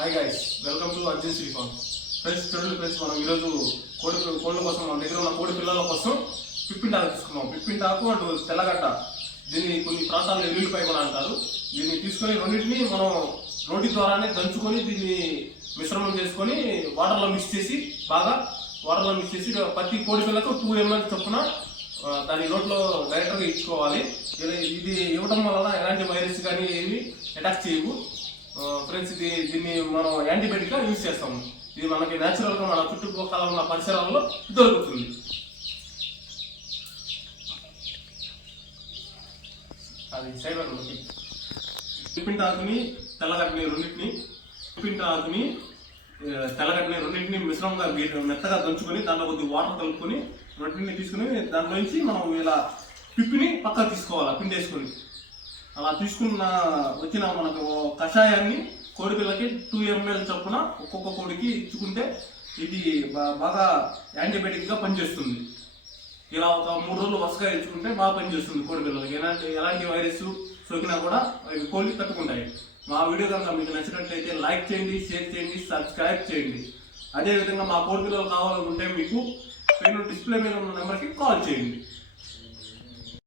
Hi guys welcome to Arjun శ్రీఫామ్ friends చూడండి friends మనం ఈరోజు కోడి పిల్ల- కోళ్ళ కోసం మన దగ్గర ఉన్న కోడి పిల్లల కోసం పిప్పింటాకు తీసుకున్నాం. పిప్పింటాకు అండ్ తెల్లగట్ట దీన్ని కొన్ని ప్రాంతాల్లో ఎల్లుల్లిపై కూడా అంటారు. దీన్ని తీసుకొని రెండింటిని మనం రోటి ద్వారానే దంచుకొని దీన్ని మిశ్రమం చేసుకొని వాటర్లో మిక్స్ చేసి బాగా వాటర్లో మిక్స్ చేసి ప్రతి కోడి పిల్లకు టూ ఎంఎల్ చొప్పున దాని నోట్లో డైరెక్ట్గా ఇచ్చుకోవాలి. ఇది- ఇది ఇవ్వడం వలన ఎలాంటి వైరస్ కానీ ఏమి అటాక్ చేయవు. ఫ్రెండ్స్ ఇది దీన్ని మనం యాంటీబయాటిక్గా యూజ్ చేస్తాము. ఇది మనకి నేచురల్గా మన చుట్టుపక్కల ఉన్న పరిసరాల్లో దొరుకుతుంది. అది సైబర్ పిప్పింట ఆకుని తెల్లగడ్డని రెండింటిని పిప్పింట ఆకుని తెల్లగడ్డని రెండింటిని మిశ్రమంగా మెత్తగా దంచుకొని దాంట్లో కొద్ది వాటర్ కలుపుకొని రెండింటిని తీసుకుని దాంట్లో నుంచి మనం ఇలా పిప్పిని పక్కకు తీసుకోవాలి పిండి వేసుకొని అలా తీసుకున్న వచ్చిన మనకు కషాయాన్ని కోడి పిల్లకి టూ ఎంఎల్ చొప్పున ఒక్కొక్క కోడికి ఇచ్చుకుంటే ఇది బాగా యాంటీబయాటిక్గా పనిచేస్తుంది. ఇలా ఒక మూడు రోజులు వరుసగా ఇచ్చుకుంటే బాగా పనిచేస్తుంది కోడి పిల్లలకి. ఎలాంటి ఎలాంటి వైరస్ సోకినా కూడా అవి కోళ్ళు తట్టుకుంటాయి. మా వీడియో కనుక మీకు నచ్చినట్లయితే లైక్ చేయండి షేర్ చేయండి సబ్స్క్రైబ్ చేయండి. అదేవిధంగా మా కోడి పిల్లలు కావాలనుకుంటే మీకు పైన డిస్ప్లే మీద ఉన్న నెంబర్కి కాల్ చేయండి.